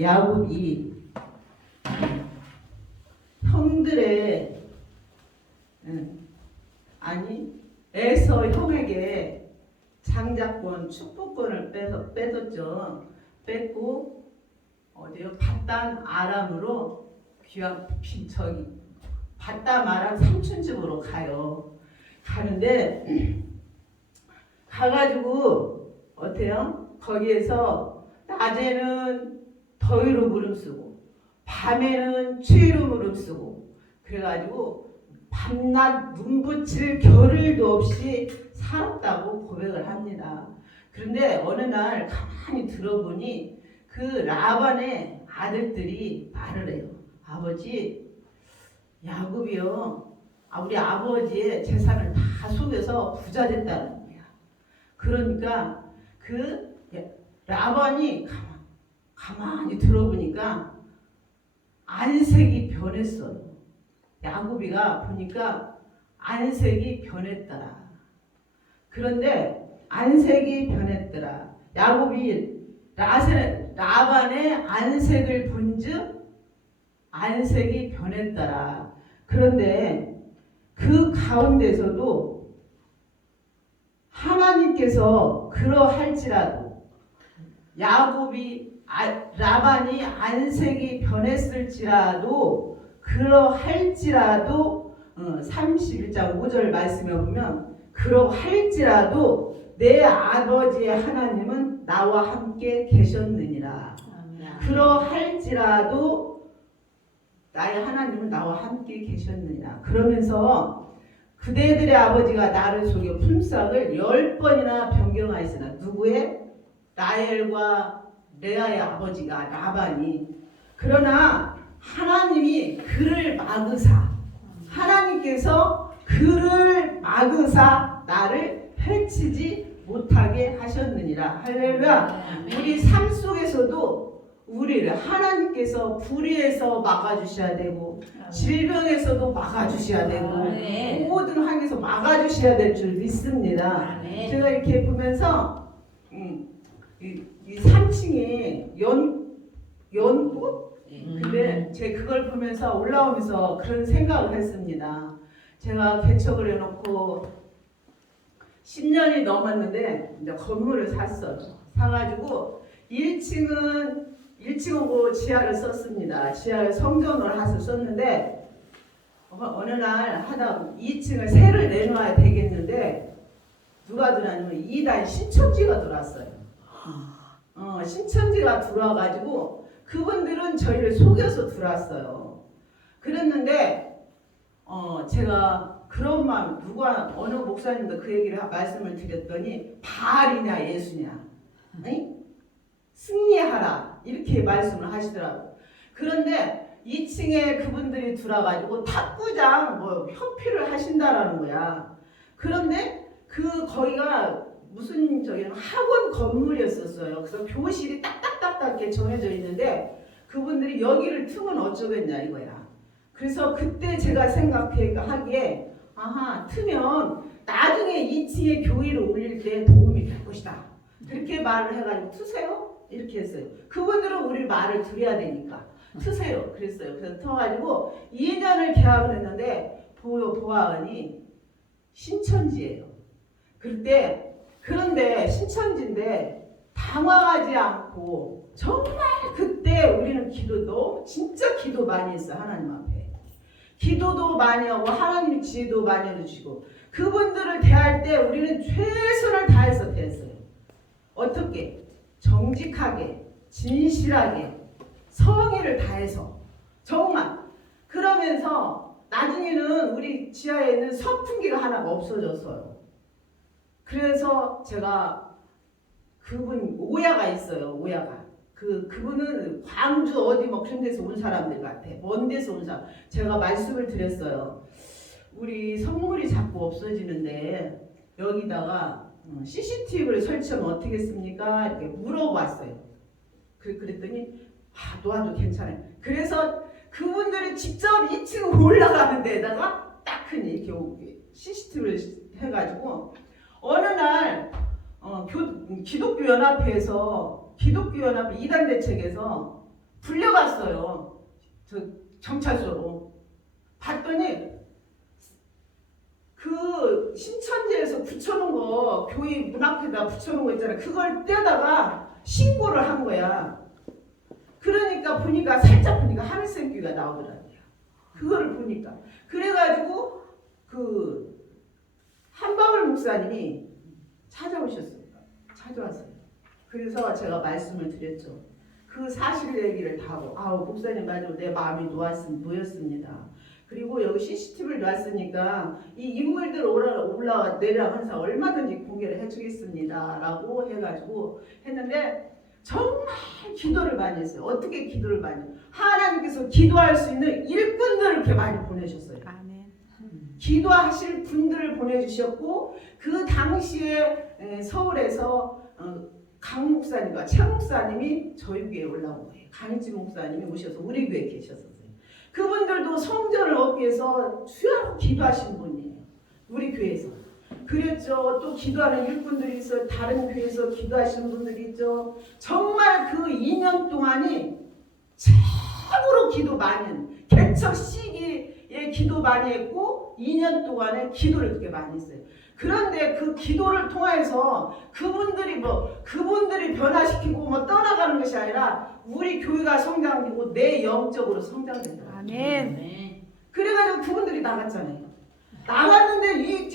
야곱이 형들의 에서 형에게 장자권 축복권을 뺏었죠. 뺏고 어디요? 바단 아람으로 바단 아람 삼촌 집으로 가요. 가는데 가가지고 어때요? 거기에서 낮에는 더위로 무름쓰고 밤에는 추위로 무름쓰고 그래가지고 밤낮 눈붙일 겨를도 없이 살았다고 고백을 합니다. 그런데 어느 날 가만히 들어보니 그 라반의 아들들이 말을 해요. 아버지, 야곱이요, 우리 아버지의 재산을 다 속여서 부자 됐다는 거야. 그러니까 그 라반이 가만히 들어보니까 안색이 변했어요. 야곱이가 보니까 안색이 변했더라. 그런데 안색이 변했더라. 야곱이 라반의 안색을 본즉 안색이 변했더라. 그런데 그 가운데서도 하나님께서 그러할지라도 라반이 안색이 변했을지라도 그러할지라도 31장 5절 말씀에 보면 그러할지라도 내 아버지의 하나님은 나와 함께 계셨느니라. 그러할지라도 나의 하나님은 나와 함께 계셨느니라. 그러면서 그대들의 아버지가 나를 속여 품삯을 10번이나 변경하였으나 누구의? 라헬과 레아의 아버지가 라반이. 그러나 하나님이 그를 막으사, 하나님께서 그를 막으사 나를 해치지 못하게 하셨느니라. 할렐루야. 우리 삶 속에서도 우리를 하나님께서 불의에서 막아주셔야 되고 질병에서도 막아주셔야 되고 모든 항에서 막아주셔야 될 줄 믿습니다. 제가 이렇게 보면서 이 3층에 연꽃? 근데 제가 그걸 보면서 올라오면서 그런 생각을 했습니다. 제가 개척을 해놓고 10년이 넘었는데 이제 건물을 샀어요. 사가지고 1층은 지하를 썼습니다. 지하를 성전으로 썼는데 어느 날 하다 2층을 새를 내놓아야 되겠는데 누가 들어왔냐면 이단 신천지가 들어왔어요. 신천지가 들어와가지고 그분들은 저희를 속여서 들어왔어요. 그랬는데 제가 그런 마음 어느 목사님도 그 얘기를 말씀을 드렸더니 바알이냐 예수냐 승리하라 이렇게 말씀을 하시더라고요. 그런데 2층에 그분들이 들어와가지고 탁구장 협피를 하신다라는 거야. 그런데 거기가 무슨 학원 건물이었었어요. 그래서 교실이 딱딱딱딱 이렇게 정해져 있는데 그분들이 여기를 트면 어쩌겠냐 이거야. 그래서 그때 제가 생각하기에 트면 나중에 2층에 교회를 올릴 때 도움이 될 것이다. 그렇게 말을 해가지고 트세요? 이렇게 했어요. 그분들은 우리 말을 들어야 되니까 트세요. 그랬어요. 그래서 터가지고 2년을 계약을 했는데 보아하니 신천지예요. 그런데 신천지인데 당황하지 않고 정말 그때 우리는 진짜 기도 많이 했어요. 하나님 앞에 기도도 많이 하고 하나님의 지혜도 많이 해주시고 그분들을 대할 때 우리는 최선을 다해서 대했어요. 어떻게? 정직하게 진실하게 성의를 다해서 정말. 그러면서 나중에는 우리 지하에는 선풍기가 하나가 없어졌어요. 그래서 제가 그분 오야가 있어요. 오야가 그분은 광주 어디 그런 데서 온 사람들 같아. 먼 데서 온 사람. 제가 말씀을 드렸어요. 우리 성물이 자꾸 없어지는데 여기다가 CCTV를 설치하면 어떻겠습니까? 이렇게 물어봤어요. 그랬더니 놔도 괜찮아요. 그래서 그분들이 직접 2층 올라가는 데다가 딱 이렇게 CCTV를 해가지고 어느 날 기독교 연합회에서 기독교연합 이단 대책에서 불려갔어요. 저 경찰서로. 봤더니 그 신천지에서 붙여놓은 거, 교회 문 앞에다 붙여놓은 거 있잖아요. 그걸 떼다가 신고를 한 거야. 그러니까 보니까 살짝 보니까 하늘샘기가 나오더라고요. 그거를 보니까. 그래가지고 그 한바울 목사님이 찾아왔어요. 그래서 제가 말씀을 드렸죠. 그 사실 얘기를 다 하고, 목사님 맞아, 내 마음이 놓였습니다. 그리고 여기 CCTV를 놨으니까 이 인물들 올라 내려 항상 얼마든지 공개를 해주겠습니다 라고 해가지고 했는데 정말 기도를 많이 했어요. 어떻게 기도를 많이 했어요? 하나님께서 기도할 수 있는 일꾼들을 이렇게 많이 보내셨어요. 아멘. 기도하실 분들을 보내주셨고, 그 당시에 서울에서 강 목사님과 최 목사님이 저희 교회에 올라온 거예요. 강희진 목사님이 오셔서 우리 교회에 계셨었어요. 그분들도 성전을 얻기 위해서 수요하고 기도하신 분이에요. 우리 교회에서. 그랬죠. 또 기도하는 일꾼들이 있어요. 다른 교회에서 기도하시는 분들이 있죠. 정말 그 2년 동안이 최고로 기도 많이 했어요. 개척 시기에 기도 많이 했고 2년 동안에 기도를 그렇게 많이 했어요. 그런데 그 기도를 통해서 그분들이 변화시키고 떠나가는 것이 아니라 우리 교회가 성장되고 내 영적으로 성장된다. 아멘. 그래가지고 그분들이 나갔잖아요. 나갔는데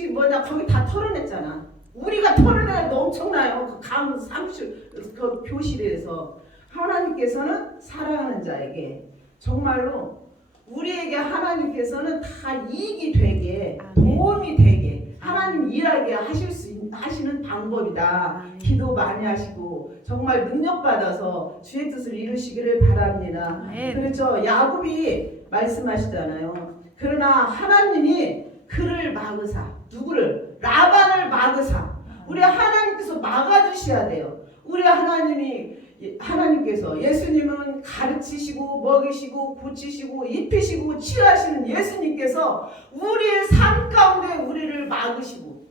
거기 다 털어냈잖아. 우리가 털어내야 엄청나요. 그 강 사무실 그 교실에서 하나님께서는 사랑하는 자에게 정말로 우리에게 하나님께서는 다 이익이 되게 도움이 되게 하나님 일하게 하시는 방법이다. 기도 많이 하시고 정말 능력받아서 주의 뜻을 이루시기를 바랍니다. 그렇죠. 야곱이 말씀하시잖아요. 그러나 하나님이 그를 막으사, 누구를? 라반을 막으사. 우리 하나님께서 막아주셔야 돼요. 우리 하나님께서 예수님은 가르치시고 먹이시고 고치시고 입히시고 치유하시는 예수님께서 우리의 삶 가운데 우리를 막으시고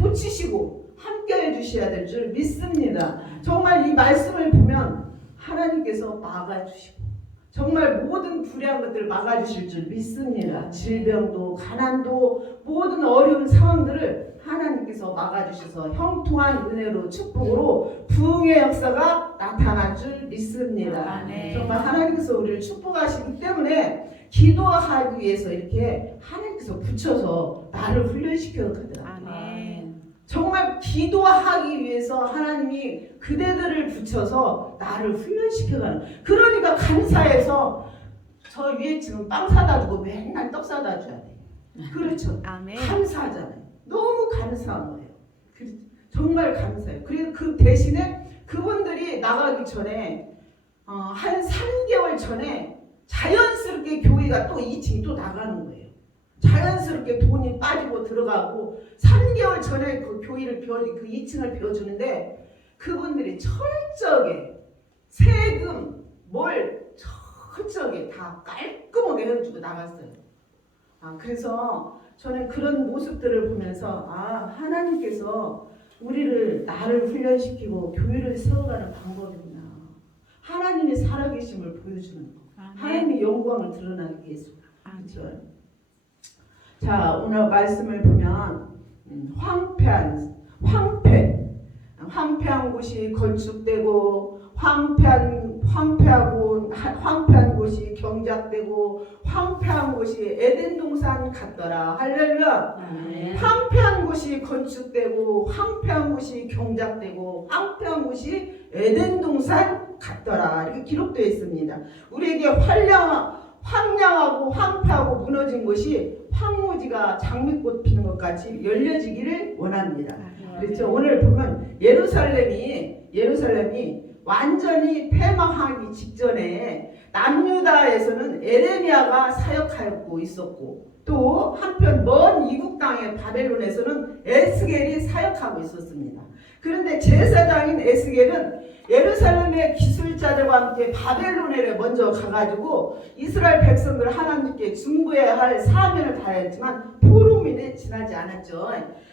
고치시고 함께해 주셔야 될 줄 믿습니다. 정말 이 말씀을 보면 하나님께서 막아주시고 정말 모든 불의한 것들을 막아주실 줄 믿습니다. 질병도 가난도 모든 어려운 상황들을 하나님께서 막아주셔서 형통한 은혜로 축복으로 부흥의 역사가 나타날 줄 믿습니다. 정말 하나님께서 우리를 축복하시기 때문에 기도하기 위해서 이렇게 하나님께서 붙여서 나를 훈련시켜 가더라고요. 정말 기도하기 위해서 하나님이 그대들을 붙여서 나를 훈련시켜가는. 그러니까 감사해서 저 위에 지금 빵 사다 주고 맨날 떡 사다 줘야 돼. 그렇죠. 감사하잖아요. 너무 감사한 거예요. 정말 감사해요. 그리고 그 대신에 그분들이 나가기 전에 한 3개월 전에 자연스럽게 교회가 또 2층이 또 나가는 거예요. 자연스럽게 돈이 빠지고 들어가고 3개월 전에 그 교회를 그 2층을 비워주는데 그분들이 철저하게 세금 철저하게 다 깔끔하게 해주고 나갔어요. 그래서 저는 그런 모습들을 보면서 하나님께서 나를 훈련시키고 교회를 세워가는 방법이구나. 하나님의 살아계심을 보여주는 거. 하나님의 영광을 드러나기 위해서. 그렇죠. 자, 오늘 말씀을 보면 황폐한 곳이 건축되고 황폐한 곳이 경작되고 황폐한 곳이 에덴 동산 같더라. 할렐루야. 황폐한 곳이 건축되고 황폐한 곳이 경작되고 황폐한 곳이 에덴 동산 같더라. 이렇게 기록되어 있습니다. 우리에게 황량하고 황폐하고 무너진 곳이 황무지가 장미꽃 피는 것 같이 열려지기를 원합니다. 그렇죠. 오늘 보면 예루살렘이 완전히 폐망하기 직전에 남유다에서는 에레미야가 사역하고 있었고 또 한편 먼 이국 땅의 바벨론에서는 에스겔이 사역하고 있었습니다. 그런데 제사장인 에스겔은 예루살렘의 기술자들과 함께 바벨론에 먼저 가가지고 이스라엘 백성들 하나님께 중보해야 할 사명을 다했지만 포로민에 지나지 않았죠.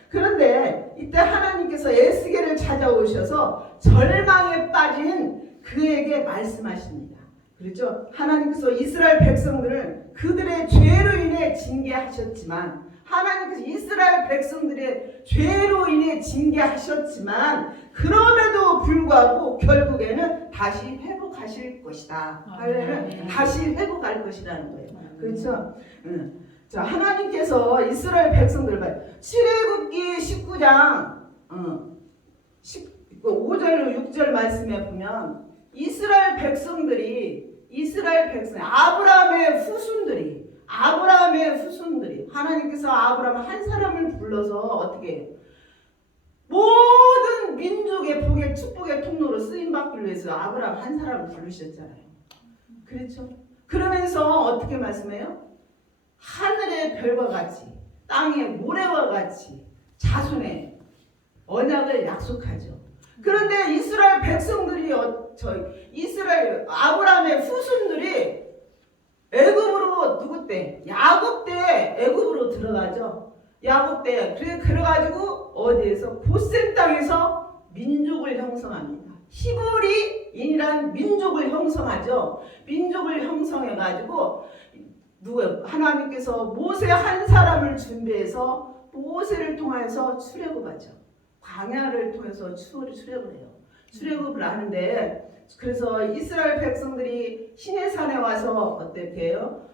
그런데 이때 하나님께서 에스겔을 찾아오셔서 절망에 빠진 그에게 말씀하십니다. 그렇죠? 하나님께서 이스라엘 백성들을 그들의 죄로 인해 징계하셨지만, 하나님께서 이스라엘 백성들의 죄로 인해 징계하셨지만 그럼에도 불구하고 결국에는 다시 회복하실 것이다. 다시 회복할 것이라는 거예요. 그렇죠? 자, 하나님께서 이스라엘 백성들을 봐요. 출애굽기 19장 5절 6절 말씀에 보면 이스라엘 백성들이 아브라함의 후손들이 하나님께서 아브라함 한 사람을 불러서 어떻게 해요? 모든 민족의 복의 축복의 통로로 쓰임받기 위해서 아브라함 한 사람을 부르셨잖아요. 그렇죠? 그러면서 어떻게 말씀해요? 하늘의 별과 같이 땅의 모래와 같이 자손의 언약을 약속하죠. 그런데 이스라엘 백성들이 아브라함의 후손들이 애굽으로 누구 때? 야곱 때 애굽으로 들어가죠. 야곱 때 그래가지고 어디에서 고센 땅에서 민족을 형성합니다. 히브리인이란 민족을 형성하죠. 민족을 형성해가지고 하나님께서 모세 한 사람을 준비해서 모세를 통해서 출애굽하죠. 광야를 통해서 출애굽을 해요. 출애굽을 하는데, 그래서 이스라엘 백성들이 시내산에 와서 어떻게 해요?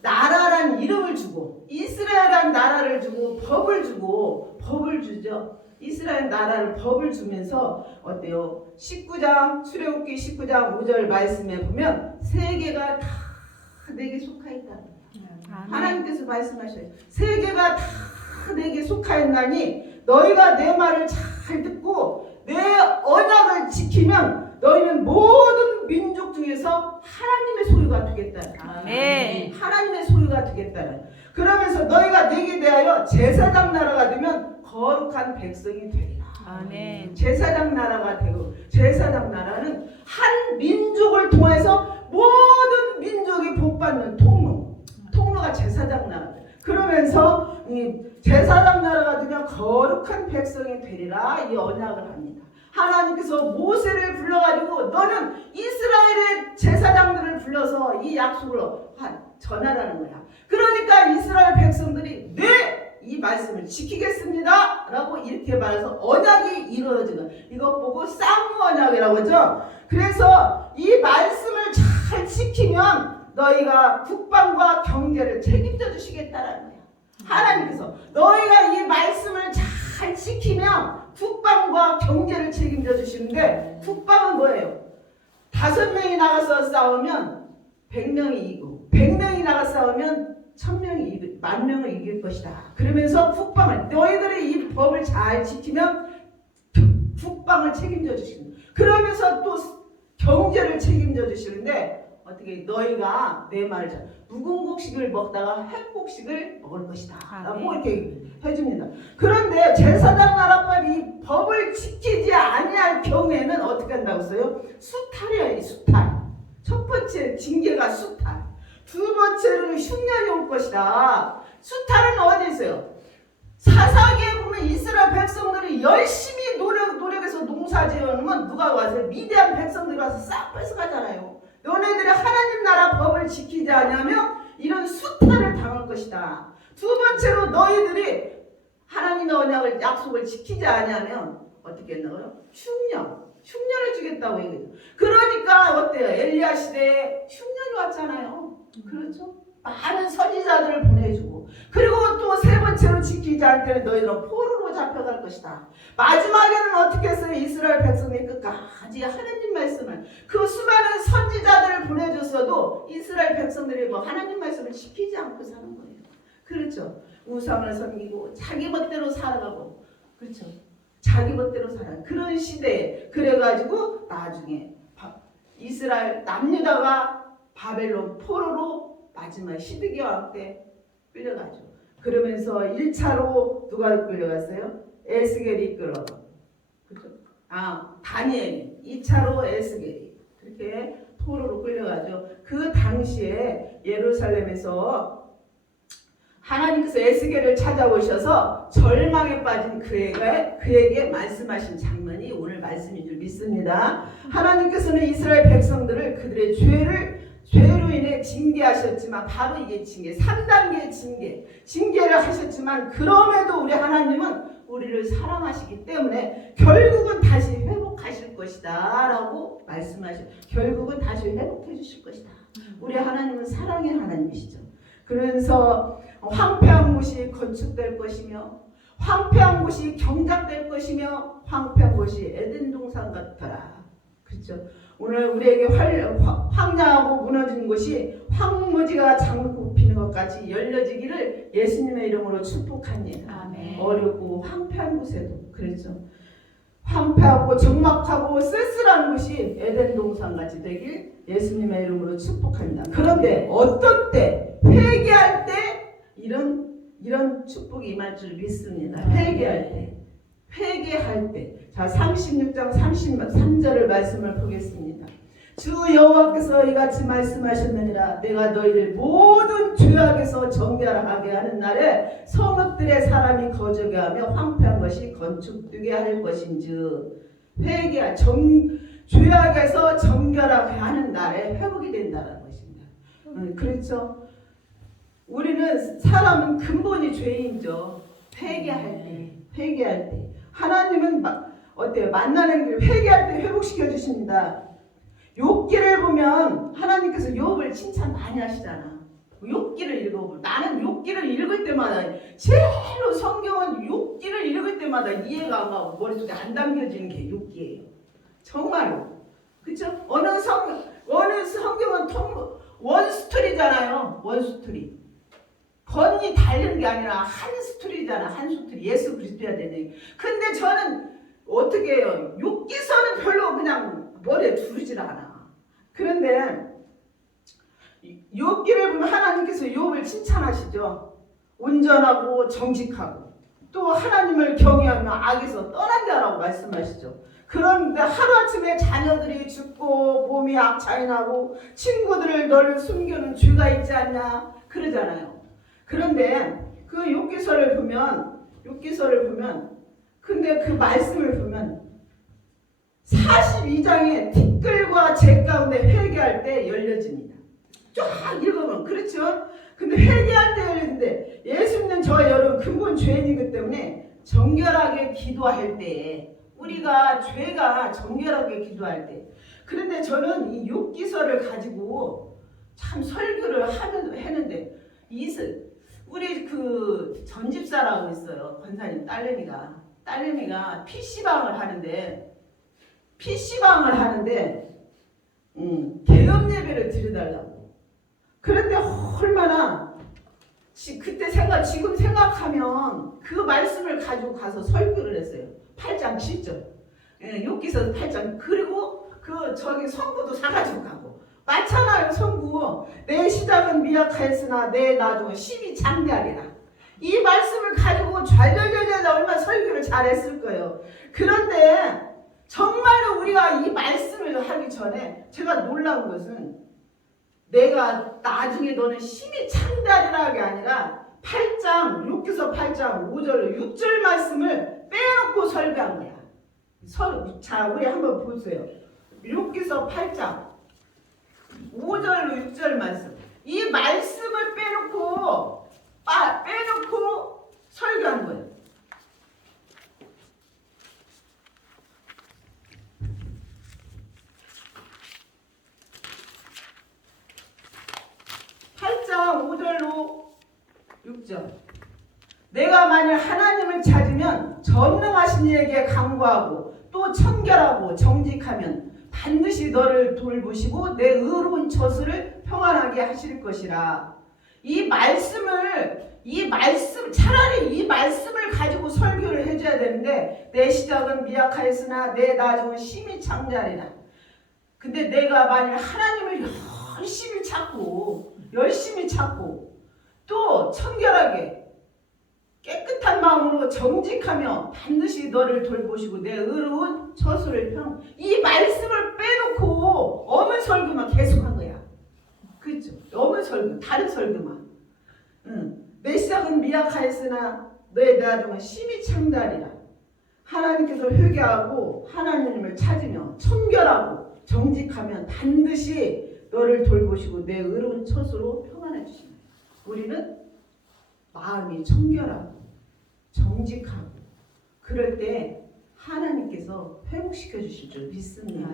나라란 이름을 주고, 이스라엘이란 나라를 주고 법을 주죠. 이스라엘 나라를 법을 주면서 어때요? 출애굽기 19장 5절 말씀에 보면 세계가 다 내게 속하였다. 하나님께서 말씀하셔요. 세계가 다 내게 속하였나니 너희가 내 말을 잘 듣고 내 언약을 지키면 너희는 모든 민족 중에서 하나님의 소유가 되겠다. 하나님의 소유가 되겠다. 그러면서 너희가 내게 대하여 제사장 나라가 되면 거룩한 백성이 되리라. 아멘. 제사장 나라가 되고, 제사장 나라는 한 민족을 통해서 모든 민족이 복받는 통로가 제사장 나라. 그러면서 이 제사장 나라가 되면 거룩한 백성이 되리라, 이 언약을 합니다. 하나님께서 모세를 불러가지고 너는 이스라엘의 제사장들을 불러서 이 약속을 전하라는 거야. 그러니까 이스라엘 백성들이 이 말씀을 지키겠습니다 라고 이렇게 말해서 언약이 이루어지는, 이것 보고 쌍무 언약이라고 하죠. 그래서 이 말씀을 잘 지키면 너희가 국방과 경제를 책임져 주시겠다라는 거야. 하나님께서 너희가 이 말씀을 잘 지키면 국방과 경제를 책임져 주시는데, 국방은 뭐예요? 5명이 나가서 싸우면 100명이 이기고, 100명이 나가서 싸우면 1000명이 10,000명을 이길 것이다. 그러면서 국방을, 너희들이 이 법을 잘 지키면 국방을 책임져 주시는, 그러면서 또 경제를 책임져 주시는데, 어떻게 너희가 내 말을 잘, 묵은 곡식을 먹다가 햇곡식을 먹을 것이다 라고 이렇게 해줍니다. 그런데 제사장 나라법 이 법을 지키지 아니할 경우에는 어떻게 한다고 써요? 수탈이에요. 수탈. 첫 번째 징계가 수탈, 두 번째는 흉년이 올 것이다. 수탈은 어디 있어요? 사사기에 보면 이스라엘 백성들이 열심히 노력해서 농사 지어놓으면 누가 와서 미디안 백성들이 와서 싹 뺏어가잖아요. 너네들이 하나님 나라 법을 지키지 않으면 이런 수탈을 당할 것이다. 두 번째로 너희들이 하나님의 언약을 약속을 지키지 않으면 어떻게 했나요? 흉년을 주겠다고 얘기해요. 그러니까 어때요? 엘리야 시대에 흉년이 왔잖아요. 그렇죠? 많은 선지자들을 보내주고, 그리고 또 세 번째로 지키지 않을 때는 너희들은 포로로 잡혀갈 것이다. 마지막에는 어떻게 했어요? 이스라엘 백성이 끝까지 하나님 말씀을, 그 수많은 선지자들을 보내줬어도 이스라엘 백성들이 하나님 말씀을 지키지 않고 사는 거예요. 그렇죠? 우상을 섬기고 자기 멋대로 살아가고, 그렇죠? 자기 멋대로 살아가는 그런 시대에, 그래가지고 나중에 이스라엘 남유다가 바벨론 포로로 마지막 시드기야 왕 때 끌려가죠. 그러면서 1차로 누가 끌려갔어요? 에스겔이 끌어가고, 그렇죠? 다니엘이 2차로 에스겔이 그렇게 포로로 끌려가죠. 그 당시에 예루살렘에서 하나님께서 에스겔을 찾아오셔서 절망에 빠진 그에게 말씀하신 장면이 오늘 말씀인 줄 믿습니다. 하나님께서는 이스라엘 백성들을 그들의 죄로 인해 징계하셨지만, 바로 이게 징계, 3단계의 징계를 하셨지만, 그럼에도 우리 하나님은 우리를 사랑하시기 때문에 결국은 다시 회복하실 것이다 라고 결국은 다시 회복해 주실 것이다. 우리 하나님은 사랑의 하나님이시죠. 그래서 황폐한 곳이 건축될 것이며, 황폐한 곳이 경작될 것이며, 황폐한 곳이 에덴 동산 같더라. 그렇죠. 오늘 우리에게 황량하고 무너진 곳이 황무지가 장르고 피는 것 같이 열려지기를 예수님의 이름으로 축복합니다. 아멘. 어렵고 황폐한 곳에도 그렇죠. 황폐하고 적막하고 쓸쓸한 곳이 에덴 동산 같이 되길 예수님의 이름으로 축복합니다. 그런데 어떤 때, 회개할 때 이런 축복이 임할 줄 믿습니다. 회개할 때. 자, 36장 33절을 말씀을 보겠습니다. 주 여호와께서 이같이 말씀하셨느니라. 내가 너희를 모든 죄악에서 정결하게 하는 날에 성읍들의 사람이 거주게 하며 황폐한 것이 건축되게 할 것인즉, 죄악에서 정결하게 하는 날에 회복이 된다는 것입니다. 그렇죠. 우리는 사람은 근본이 죄인이죠. 회개할 때 하나님은 어때요? 만나는 길 회개할 때 회복시켜 주십니다. 욥기를 보면 하나님께서 욥을 칭찬 많이 하시잖아. 욥기를 읽어보면, 나는 욥기를 읽을 때마다, 제일로 성경은 욥기를 읽을 때마다 이해가 안 가고 머릿속에 안 담겨지는 게 욥기예요. 정말로. 그렇죠? 어느 성경은 원스토리잖아요. 원스토리. 번이 다른 게 아니라 한 스토리잖아. 한 스토리. 예수 그리스도야 되네. 근데 저는 어떻게 해요? 욥기서는 별로 그냥 머리에 두르질 않아. 그런데 욥기를 보면 하나님께서 욥을 칭찬하시죠. 온전하고 정직하고 또 하나님을 경외하며 악에서 떠난 자라고 말씀하시죠. 그런데 하루아침에 자녀들이 죽고 몸이 악차이 나고 친구들을 너를 숨기는 죄가 있지 않냐 그러잖아요. 그런데 그 욥기서를 보면 근데 그 말씀을 보면 42장에 티끌과 재 가운데 회개할 때 열려집니다. 쫙 읽어보면 그렇죠. 근데 회개할 때 열리는데, 예수 믿는 저와 여러분 근본 죄인이기 때문에 정결하게 기도할 때, 우리가 죄가 정결하게 기도할 때, 그런데 저는 이 욥기서를 가지고 참 설교를 했는데, 우리 그 전집사라고 있어요. 권사님 딸내미가 PC방을 하는데 개업 예배를 드려달라고. 그런데 얼마나 지금 생각하면 그 말씀을 가지고 가서 설교를 했어요. 8장 7절. 욥기서 8장. 그리고 저기 성구도 사가지고 가고. 많잖아요, 성구. 내 시작은 미약하였으나 내 나중은 심히 장대하리라. 이 말씀을 가지고 좌절절절 얼마나 설교를 잘했을 거예요. 그런데 정말로 우리가 이 말씀을 하기 전에 제가 놀라운 것은, 내가 나중에 너는 심히 창대하리라 게 아니라 8장, 욥기서 8장 5절 6절 말씀을 빼놓고 설교한 거야. 자, 우리 한번 보세요. 욥기서 8장 5절로 6절 말씀. 이 말씀을 빼놓고 설교한 거예요. 내가 만일 하나님을 찾으면 전능하신 이에게 간구하고 또 청결하고 정직하면 반드시 너를 돌보시고 내 의로운 처소를 평안하게 하실 것이라. 차라리 이 말씀을 가지고 설교를 해줘야 되는데, 내 시작은 미약하였으나 내 나중은 심히 창대하리라. 근데 내가 만일 하나님을 열심히 찾고 또 청결하게 깨끗한 마음으로 정직하며 반드시 너를 돌보시고 내 의로운 처소를 이 말씀을 빼놓고 어문 설교만 계속한 거야. 그렇죠? 어문 설교, 다른 설교만. 내 시작은 미약하였으나 너의 나중은 심히 창대하리라. 하나님께서 회개하고 하나님을 찾으며 청결하고 정직하면 반드시 너를 돌보시고 내 의로운 처소로 평안해 주신다. 우리는 마음이 청결하고 정직하고 그럴 때 하나님께서 회복시켜 주실 줄 믿습니다.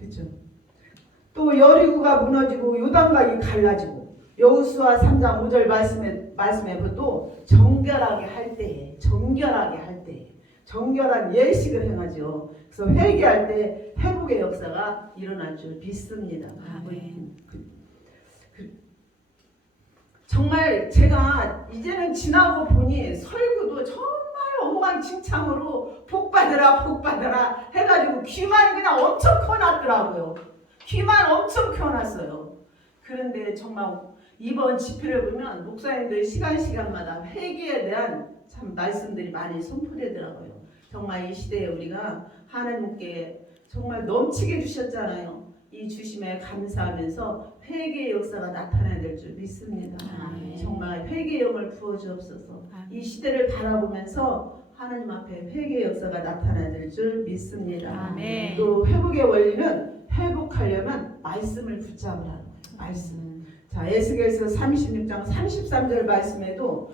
그렇죠? 또 여리고가 무너지고 요단강이 갈라지고 여호수아 3장 5절 말씀에 보도 정결하게 할 때에 정결한 예식을 행하죠. 그래서 회개할 때 회복의 역사가 일어날 줄 믿습니다. 정말 제가 이제는 지나고 보니 설교도 정말 엉망진창으로 복받으라 해가지고 귀만 그냥 엄청 켜놨더라고요. 귀만 엄청 켜놨어요. 그런데 정말 이번 집회를 보면 목사님들 시간마다 회개에 대한 참 말씀들이 많이 선포되더라고요. 정말 이 시대에 우리가 하나님께 정말 넘치게 주셨잖아요. 이 주심에 감사하면서 회개의 역사가 나타나야 될 줄 믿습니다. 정말 회개의 영을 부어주옵소서. 이 시대를 바라보면서 하나님 앞에 회개의 역사가 나타나야 될 줄 믿습니다. 또 회복의 원리는 회복하려면 말씀을 붙잡으라는 거예요. 말씀. 자, 에스겔서 36장 33절 말씀에도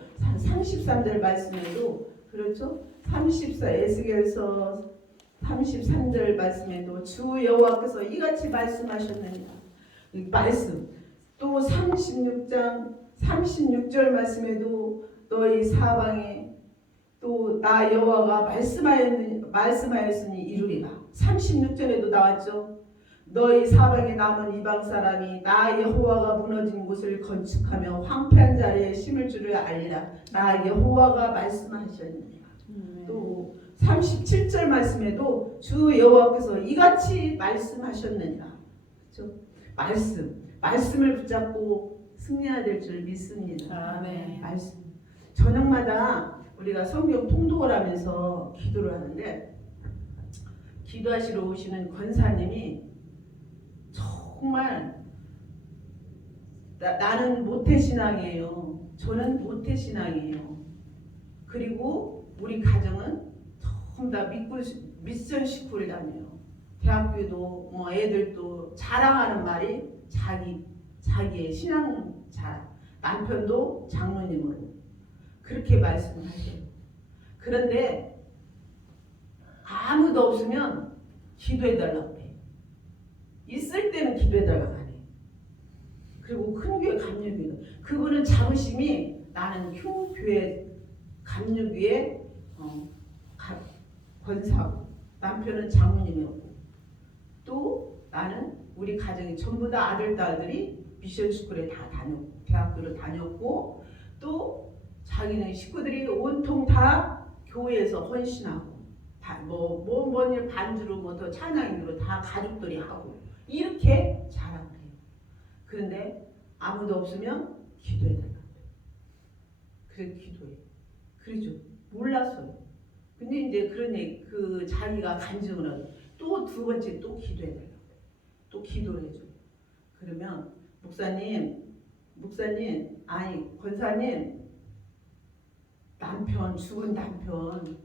그렇죠? 에스겔서 33절 말씀에도 주 여호와께서 이같이 말씀하셨느니라. 말씀. 또 36장 36절 말씀에도 너희 사방에 또 나 여호와가 말씀하였으니 이루리라. 36절에도 나왔죠. 너희 사방에 남은 이방 사람이 나 여호와가 무너진 곳을 건축하며 황폐한 자리에 심을 줄을 알리라. 나 여호와가 말씀하셨느니라. 또 37절 말씀에도 주 여호와께서 이같이 말씀하셨느니라. 그렇죠? 말씀을 붙잡고 승리해야 될 줄 믿습니다. 말씀. 저녁마다 우리가 성경 통독을 하면서 기도를 하는데 기도하시러 오시는 권사님이 정말 나는 모태신앙이에요. 저는 모태신앙이에요. 그리고 우리 가정은 전부 다 미션 식구를 다녀요. 대학교도 뭐 애들도 자랑하는 말이 자기의 신앙 자랑. 남편도 장로님으로 그렇게 말씀을 하세요. 그런데 아무도 없으면 기도해달라고 해. 있을 때는 기도해달라고 하네. 그리고 큰 교회 감리교회 그분은 자부심이 나는 교회 감리교회 권사고 남편은 장로님이었고 또 나는 우리 가정이 전부 다 아들 딸들이 미션 스쿨에 다 다녔고 대학교를 다녔고 또 자기네 식구들이 온통 다 교회에서 헌신하고 뭔일 반주로 뭐 더 찬양인으로 다 가족들이 하고 이렇게 자랑을 해요. 그런데 아무도 없으면 기도해달라. 그래 기도해. 그러죠. 몰랐어요. 근데 이제 그러네 그 자기가 간증을 하고 또 두 번째 또 기도해달라. 또 기도를 해줘. 그러면 목사님 아니 권사님 죽은 남편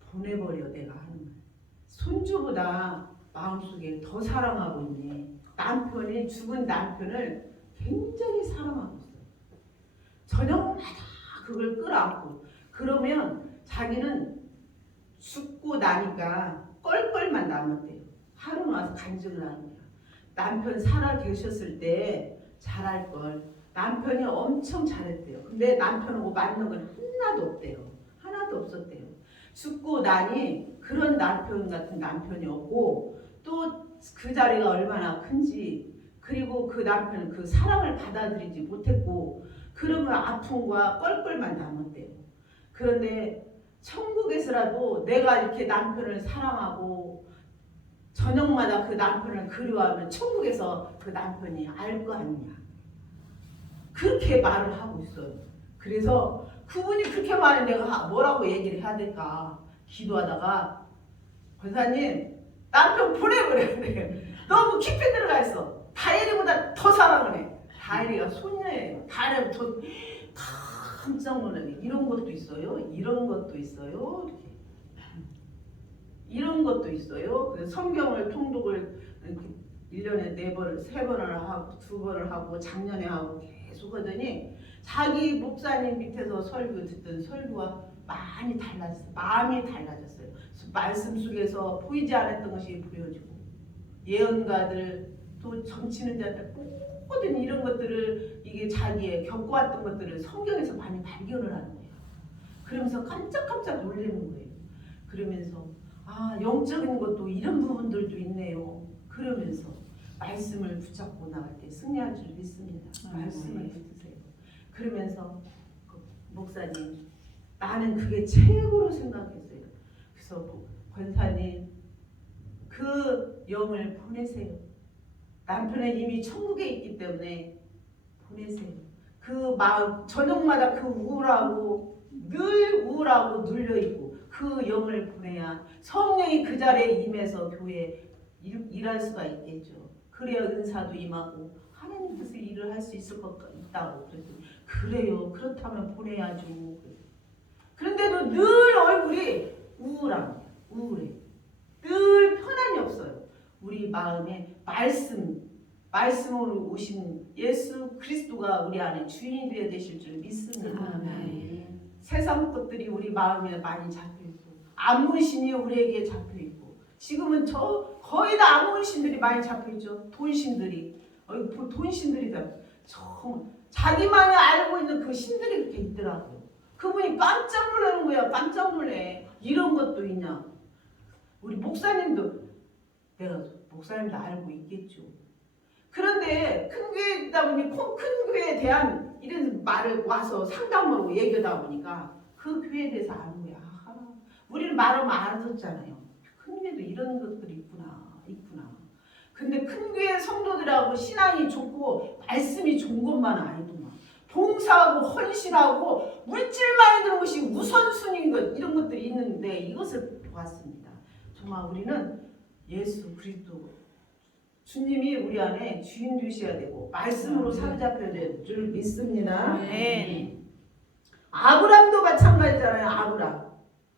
보내버려 내가 하는 거야. 손주보다 마음속에 더 사랑하고 있네. 남편이 죽은 남편을 굉장히 사랑하고 있어요. 저녁마다 그걸 끌어안고 그러면 자기는 죽고 나니까 껄껄만 남았대요. 하루 와서 간증을 하는 거야. 남편 살아 계셨을 때 잘할 걸. 남편이 엄청 잘했대요. 근데 남편하고 맞는 건 하나도 없대요. 하나도 없었대요. 죽고 나니 그런 남편 같은 남편이 없고 또 그 자리가 얼마나 큰지 그리고 그 남편은 그 사랑을 받아들이지 못했고 그러면 아픔과 껄껄만 남았대요. 그런데 천국에서라도 내가 이렇게 남편을 사랑하고 저녁마다 그 남편을 그리워하면 천국에서 그 남편이 알 거 아니냐. 그렇게 말을 하고 있어요. 그래서 그분이 그렇게 말해 내가 뭐라고 얘기를 해야 될까 기도하다가 권사님 남편 보내버렸네. 너무 깊이 들어가 있어. 다혜리보다 더 사랑을 해. 다혜리가 손녀예요. 다혜리보다 더 깜짝 놀라네. 이런 것도 있어요. 이런 것도 있어요. 이런 것도 있어요. 그래서 성경을 통독을 이렇게 1년에 4번, 3번을 하고 2번을 하고 작년에 하고 계속 하더니 자기 목사님 밑에서 설교 듣던 설교와 많이 달라졌어요. 마음이 달라졌어요. 말씀 속에서 보이지 않았던 것이 보여지고 예언가들 또 정치는 자들 모든 이런 것들을 이게 자기의 겪어왔던 것들을 성경에서 많이 발견을 하는 거예요. 그러면서 깜짝깜짝 놀라는 거예요. 그러면서 아 영적인 것도 이런 부분들도 있네요. 그러면서 말씀을 붙잡고 나갈 때 승리할 줄 믿습니다. 말씀을 붙으세요. 그러면서 그 목사님 나는 그게 최고로 생각했어요. 그래서 권사님 그 영을 보내세요. 남편은 이미 천국에 있기 때문에 보내세요. 그 마음 저녁마다 그 우울하고 늘 우울하고 눌려있고 그 영을 보내야 성령이 그 자리에 임해서 교회에 일할 수가 있겠죠. 그래야 은사도 임하고 하나님께서 일을 할 수 있을 것 같다고 그랬더니 그래요. 그렇다면 보내야죠. 그런데도 늘 얼굴이 우울합니다. 우울해. 늘 편안이 없어요. 우리 마음에 말씀으로 오신 예수 그리스도가 우리 안에 주인이 되어 되실 줄 믿습니다. 아멘. 세상 것들이 우리 마음에 많이 잡혀있고 암문신이 우리에게 잡혀있고 지금은 거의 다 암문신들이 많이 잡혀있죠. 돈신들이 돈신들이다. 자기만이 알고 있는 그 신들이 그렇게 있더라고요. 그분이 깜짝 놀라는 거야. 깜짝 놀래. 이런 것도 있냐. 우리 목사님도 내가 목사님도 알고 있겠죠. 그런데 큰 교회다 보니 큰 교회에 대한 이런 말을 와서 상담으로 얘기하다 보니까 그 교회에 대해서 아는 거야. 아하, 우리는 말하면 알았잖아요. 큰 교회도 이런 것들이 있구나. 근데 큰 교회 성도들하고 신앙이 좋고 말씀이 좋은 것만 아니더만 봉사하고 헌신하고 물질만 있는 것이 우선순위인 것 이런 것들이 있는데 이것을 보았습니다. 정말 우리는 예수 그리스도 주님이 우리 안에 주인 되셔야 되고 말씀으로 사로잡혀야 될 줄 믿습니다. 네. 아브람도 마찬가지잖아요. 아브람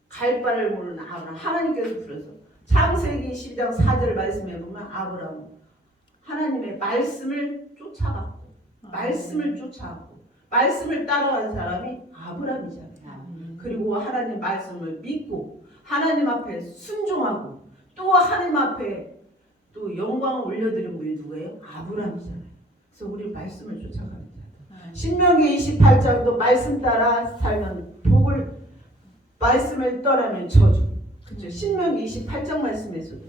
갈 바를 모르는 아브람 하나님께서 부르셔서 창세기 12장 4절 말씀에 보면 아브람은 하나님의 말씀을 쫓아갔고 말씀을 따라간 사람이 아브람이잖아요. 그리고 하나님 말씀을 믿고 하나님 앞에 순종하고 또 하나님 앞에 또 영광을 올려드린 분이 누구예요? 아브람이잖아요. 그래서 우리 말씀을 쫓아갑니다. 신명기 28장도 말씀 따라 살면 복을 말씀을 떠나면 저주. 그렇죠. 신명기 28장 말씀에서도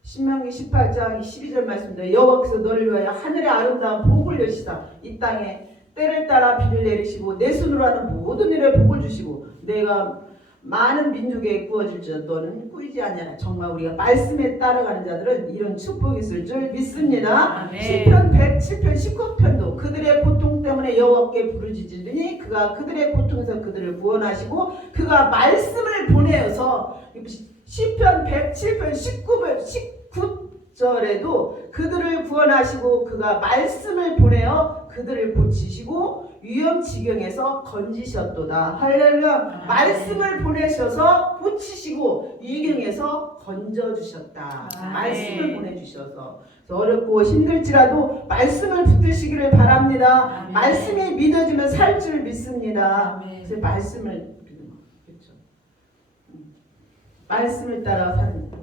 신명기 18장 12절 말씀도 여호와께서 너를 위하여 하늘의 아름다운 복을 여시사 이 땅에 때를 따라 비를 내리시고 내 손으로 하는 모든 일에 복을 주시고 내가 많은 민족에 구워질지라 너는 꾸이지 아니하라. 정말 우리가 말씀에 따라가는 자들은 이런 축복이 있을 줄 믿습니다. 시편 107편 19편도 그들의 고통 때문에 여호와께 부르짖으니 그가 그들의 고통에서 그들을 구원하시고 그가 말씀을 보내어서 시편 107편 19절에도 그들을 구원하시고 그가 말씀을 보내어 그들을 고치시고 위험지경에서 건지셨도다. 할렐루야. 말씀을 보내셔서 고치시고 위경에서 건져주셨다. 말씀을 보내주셔서 어렵고 힘들지라도 말씀을 붙드시기를 바랍니다. 말씀이 믿어지면 살 줄 믿습니다. 그래서 말씀을 그렇죠. 말씀을 따라 사는 것.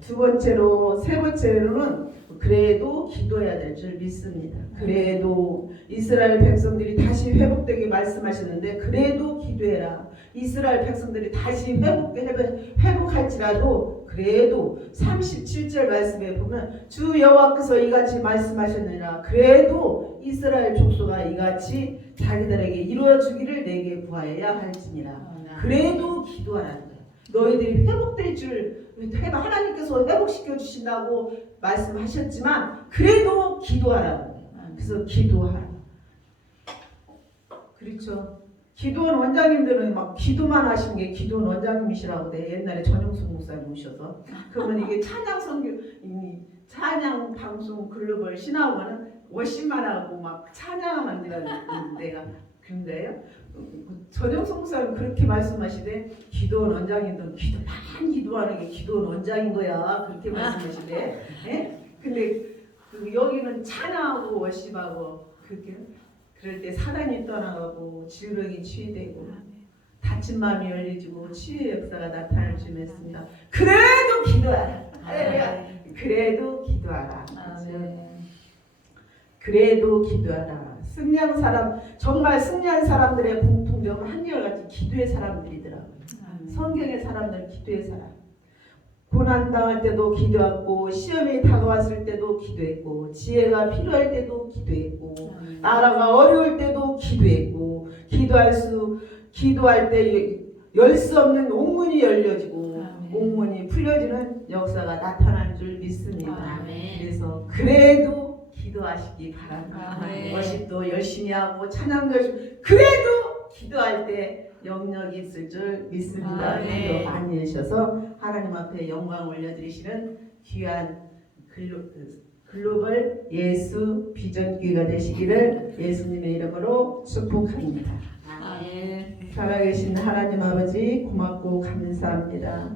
두 번째로 세 번째로는 그래도 기도해야 될 줄 믿습니다. 그래도 이스라엘 백성들이 다시 회복되게 말씀하셨는데 그래도 기도해라. 이스라엘 백성들이 다시 회복할지라도 그래도 37절 말씀에 보면 주 여호와께서 이같이 말씀하셨느니라. 그래도 이스라엘 족속아 이같이 자기들에게 이루어주기를 내게 구하여야 할지니라. 그래도 기도하라는 거예요. 너희들이 회복될 줄 하나님께서 회복시켜 주신다고 말씀하셨지만 그래도 기도하라는 거예요. 그래서 기도하라. 그렇죠. 기도원 원장님들은 막 기도만 하신 게 기도원 원장님이시라고 돼. 옛날에 전용숙 목사님 오셔서 그러면 이게 찬양 선교 찬양 방송 글로벌 신학원은 워십만 하고 막 찬양만 내가 그런데요. 전영석 목사님 그렇게 말씀하시되 기도원 원장님도 기도 많이 기도하는 게 기도원 원장인 거야 그렇게 말씀하시대. 예? 근데 여기는 찬양하고 월십하고 그렇게 그럴 때 사단이 떠나가고 질병이 치유되고 다친 마음이 열려지고 치유의 역사가 나타날 줄 믿습니다. 그래도 기도하라. 할렐루야. 그래도 기도하라. 그래도 기도하라. 승리한 사람, 정말 승리한 사람들의 공통점은 한결같이 기도의 사람들이더라고요. 성경의 사람들은 기도의 사람. 고난당할 때도 기도했고, 시험이 다가왔을 때도 기도했고, 지혜가 필요할 때도 기도했고, 나라가 어려울 때도 기도했고, 기도할 때 열 수 없는 옥문이 열려지고, 옥문이 풀려지는 역사가 나타날 줄 믿습니다. 그래서 그래도 기도하시기 바랍니다. 워십도 열심히 하고 찬양도 열심히 그래도 기도할 때 영역이 있을 줄 믿습니다. 기도 많이 해주셔서 하나님 앞에 영광 올려드리시는 귀한 글로벌 예수 비전교회가 되시기를 예수님의 이름으로 축복합니다. 살아계신 하나님 아버지 고맙고 감사합니다.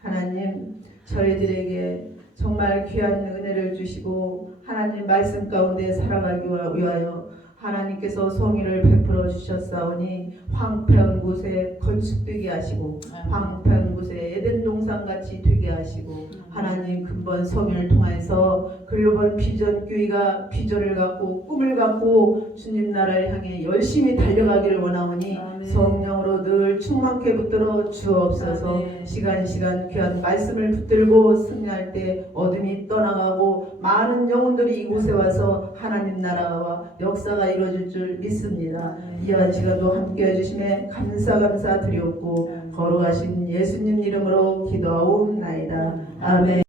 하나님 저희들에게 정말 귀한 은혜를 주시고 하나님 말씀 가운데 살아가기 위하여 하나님께서 성의를 베풀어 주셨사오니 황폐한 곳에 건축되게 하시고 황폐한 곳에 에덴 동산같이 되게 하시고 하나님 근본 성의를 통해서 글로벌 비전 교회가 비전을 갖고 꿈을 갖고 주님 나라를 향해 열심히 달려가기를 원하오니 성령으로 늘 충만케 붙들어 주옵소서. 시간 귀한 말씀을 붙들고 승리할 때 어둠이 떠나가고 많은 영혼들이 이곳에 와서 하나님 나라와 역사가 이루어질 줄 믿습니다. 이와 시간도 함께 해주심에 감사 드리옵고 거룩하신 예수님 이름으로 기도하옵나이다. 아멘.